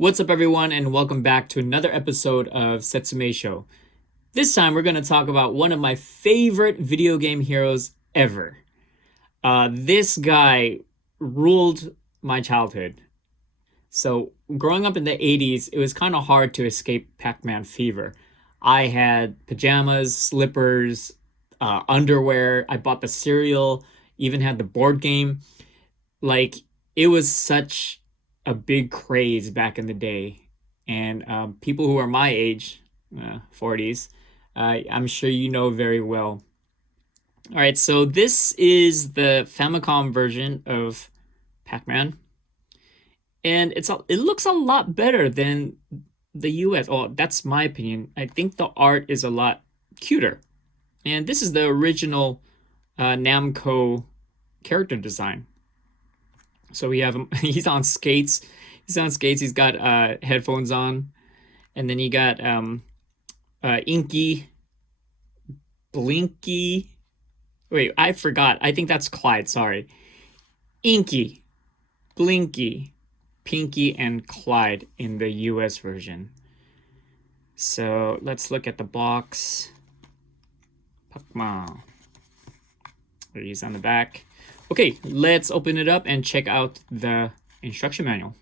What's up, everyone, and welcome back to another episode of Setsumei Show. This time, we're going to talk about one of my favorite video game heroes ever. This guy ruled my childhood. So, growing up in the 80s, it was kind of hard to escape Pac-Man fever. I had pajamas, slippers, underwear. I bought the cereal, even had the board game. Like, it was such a big craze back in the day. And people who are my age, 40s, I'm sure you know very well. All right, so this is the Famicom version of Pac-Man. And it looks a lot better than the US. Oh, that's my opinion. I think the art is a lot cuter. And this is the original Namco character design. So we have him. He's on skates. He's got headphones on, and then you got Inky, Blinky. Wait, I forgot. I think that's Clyde. Sorry, Inky, Blinky, Pinky, and Clyde in the U.S. version. So let's look at the box. Pac-Man. He's on the back. Okay, let's open it up and check out the instruction manual.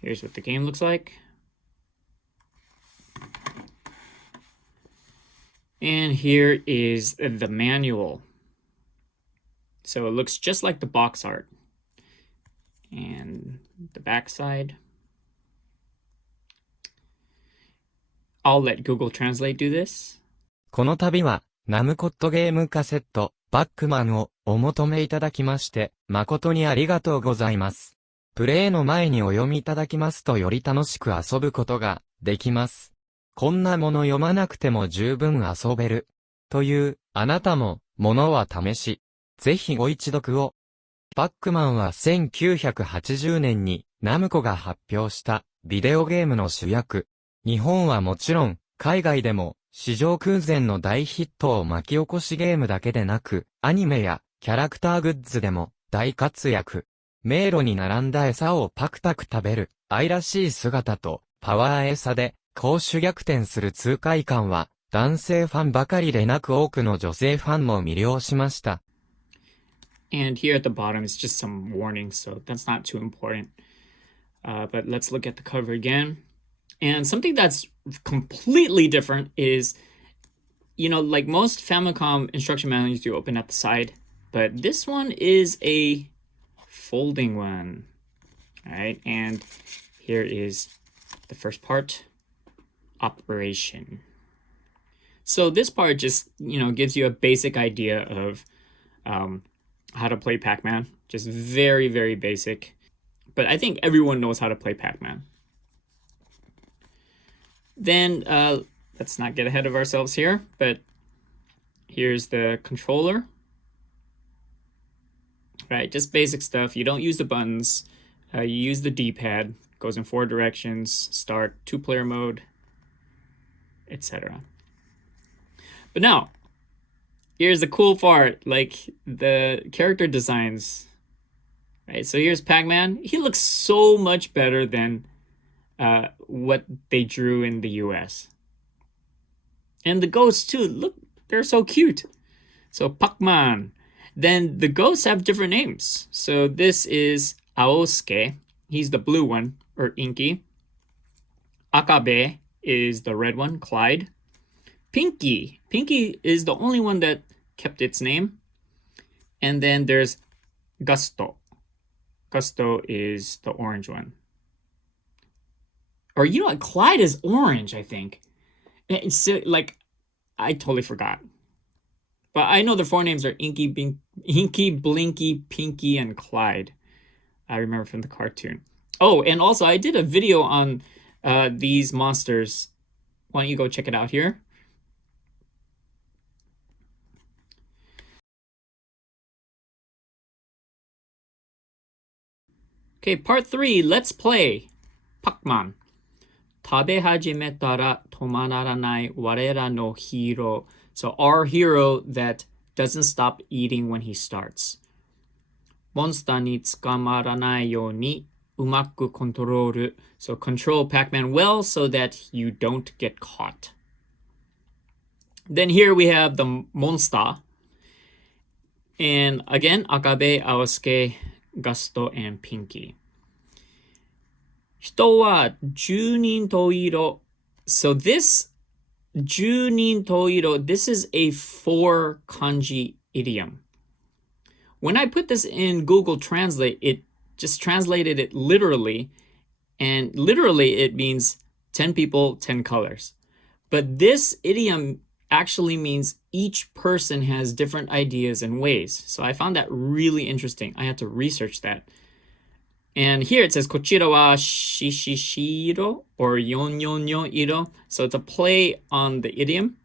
Here's what the game looks like. And here is the manual. So it looks just like the box art. And the back side. I'll let Google Translate do this. この度は、ナムコットゲームカセット、パックマンをお求めいただきまして、誠にありがとうございます。プレイの前にお読みいただきますとより楽しく遊ぶことができます。こんなもの読まなくても十分遊べる。という、あなたも、ものは試し。ぜひご一読を。パックマンは1980年にナムコが発表したビデオゲームの主役。日本はもちろん、海外でも、史上空前の大ヒットを巻き起こしゲームだけでなく、アニメやキャラクターグッズでも大活躍。迷路に並んだ餌をパクパク食べる愛らしい姿とパワー餌で攻守逆転する痛快感は男性ファンばかりでなく多くの女性ファンも魅了しました。And here at the bottom is just some warnings, so that's not too important. But let's look at the cover again. And something that's completely different is, like most Famicom instruction manuals do open at the side, but this one is a folding one. All right, and here is the first part, operation. So this part just, gives you a basic idea of how to play Pac-Man. Just very, very basic. But I think everyone knows how to play Pac-Man. Then, let's not get ahead of ourselves here, but here's the controller. Right, just basic stuff. You don't use the buttons. You use the D-pad. Goes in 4 directions. Start, 2-player mode, etc. But now, here's the cool part, like the character designs. Right, so here's Pac-Man. He looks so much better than what they drew in the US. And the ghosts too, look, they're so cute. So Pac-Man. Then the ghosts have different names. So this is Aosuke. He's the blue one, or Inky. Akabe is the red one, Clyde. Pinky. Pinky is the only one that kept its name. And then there's Gusto. Gusto is the orange one. Or Clyde is orange, I think. It's like, I totally forgot. But I know the 4 names are Inky, Blinky, Pinky, and Clyde. I remember from the cartoon. Oh, and also I did a video on these monsters. Why don't you go check it out here? Okay, part 3, let's play Pac-Man. 食べ始めたら止まらない我らの hero. So our hero that doesn't stop eating when he starts. モンスターに捕まらないようにうまくコントロール. So control Pac-Man well so that you don't get caught. Then here we have the monster. And again, Akabe, Aosuke, Gusto, and Pinky. 人は十人十色. So this 十人十色, this is a 4 kanji idiom. When I put this in Google Translate, it just translated it literally. And literally it means 10 people, 10 colors. But this idiom actually means each person has different ideas and ways. So I found that really interesting. I had to research that. And here it says kochira wa shishishiro or yonyonyo-iro. So it's a play on the idiom.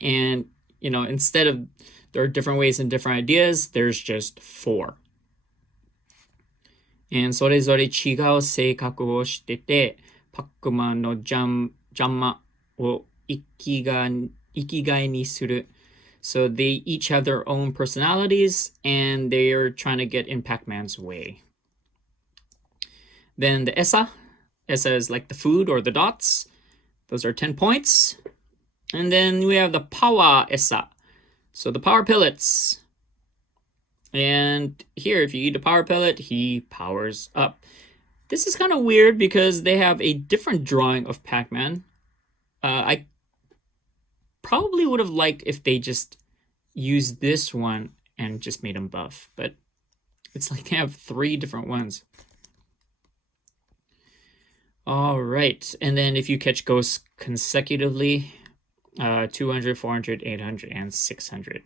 And, you know, instead of there are different ways and different ideas, there's just 4. And それぞれ違う性格をしてて、パックマンの邪魔を生きがいにする. So they each have their own personalities and they are trying to get in Pac-Man's way. Then the esa. Esa is like the food or the dots. Those are 10 points. And then we have the power esa. So the power pellets. And here, if you eat a power pellet, he powers up. This is kind of weird because they have a different drawing of Pac-Man. I probably would have liked if they just used this one and just made him buff. But it's like they have 3 different ones. All right. And then if you catch ghosts consecutively, 200, 400, 800, and 600.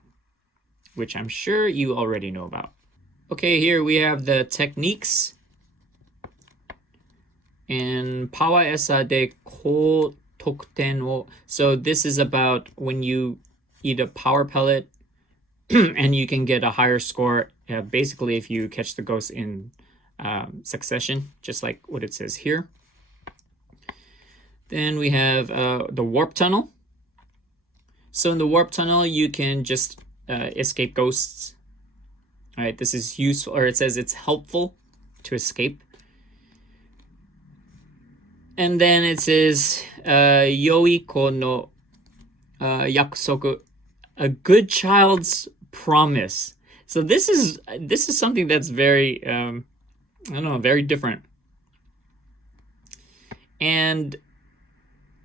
Which I'm sure you already know about. Okay, here we have the techniques. And Pawa Esa de Ko Tokten wo. So this is about when you eat a power pellet and you can get a higher score. Basically, if you catch the ghost in succession, just like what it says here. Then we have the warp tunnel. So in the warp tunnel, you can just escape ghosts. All right, this is useful, or it says it's helpful to escape. And then it says Yoiko no yakusoku, a good child's promise. So this is something that's very I don't know, very different. And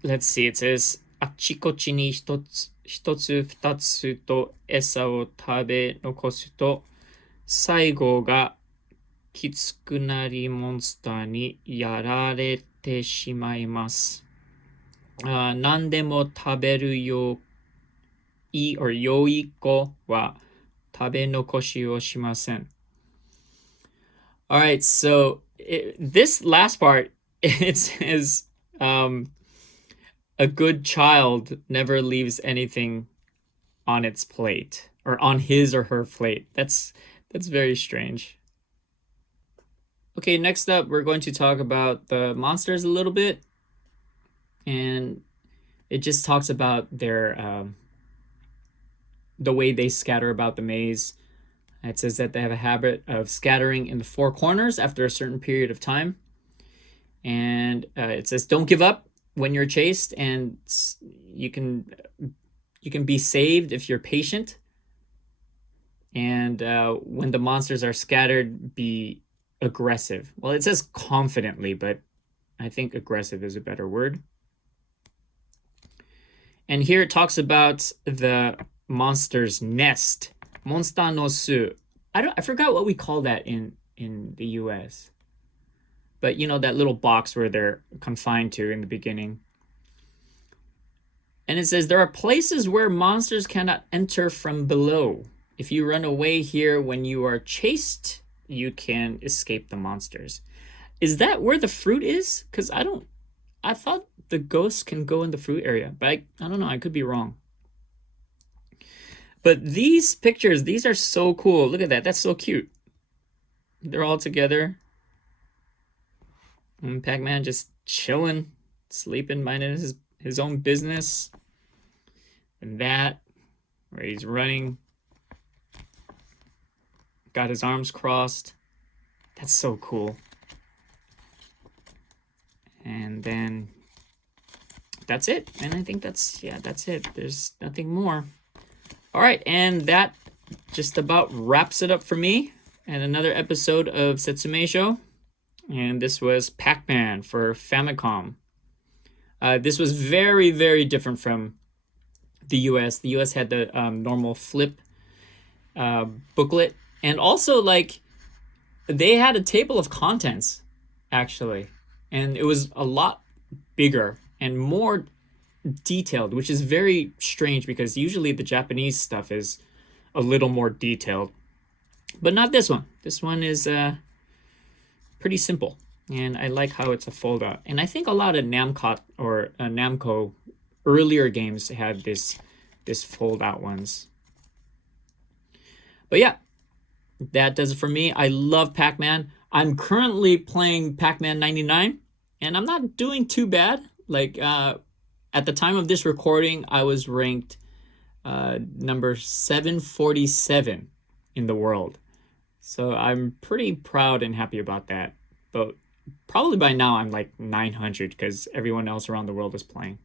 let's see, it says あっちこっちに一つ二つと餌を食べ残すと最後がきつくなりモンスターにやられてしまいます。何でも食べるよいor 良い子は食べ残しをしません。Alright, so this last part, it says a good child never leaves anything on its plate or on his or her plate. That's very strange. Okay, next up, we're going to talk about the monsters a little bit. And it just talks about their the way they scatter about the maze. It says that they have a habit of scattering in the 4 corners after a certain period of time. And it says don't give up when you're chased, and you can be saved if you're patient. And when the monsters are scattered, be aggressive. Well, it says confidently, but I think aggressive is a better word. And here it talks about the monster's nest. Monster no su. I forgot what we call that in the US. But you know, that little box where they're confined to in the beginning. And it says there are places where monsters cannot enter from below. If you run away here when you are chased, you can escape the monsters. Is that where the fruit is? Because I thought the ghosts can go in the fruit area, but I don't know, I could be wrong. But these pictures, these are so cool. Look at that, that's so cute. They're all together. And Pac-Man just chilling, sleeping, minding his own business. And that, where he's running. got his arms crossed. That's so cool. And then that's it. And I think that's it. There's nothing more. All right, and that just about wraps it up for me and another episode of Setsumei Show. And this was Pac-Man for Famicom. This was very, very different from the US. The US had the normal flip booklet, and also like they had a table of contents actually, and it was a lot bigger and more detailed, which is very strange because usually the Japanese stuff is a little more detailed, but not this one. This one is pretty simple, and I like how it's a fold out. And I think a lot of Namco earlier games had this fold out ones. But yeah, that does it for me. I love Pac-Man. I'm currently playing Pac-Man 99, and I'm not doing too bad. Like at the time of this recording, I was ranked number 747 in the world. So I'm pretty proud and happy about that. But probably by now I'm like 900 because everyone else around the world is playing.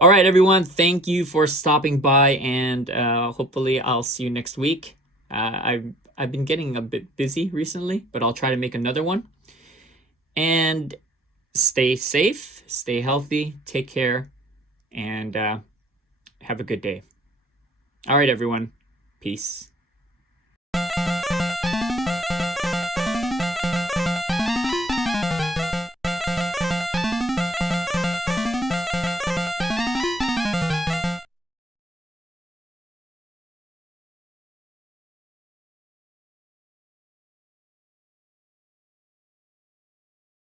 All right, everyone. Thank you for stopping by, and hopefully I'll see you next week. I've been getting a bit busy recently, but I'll try to make another one. And stay safe, stay healthy, take care, and have a good day. All right, everyone. Peace.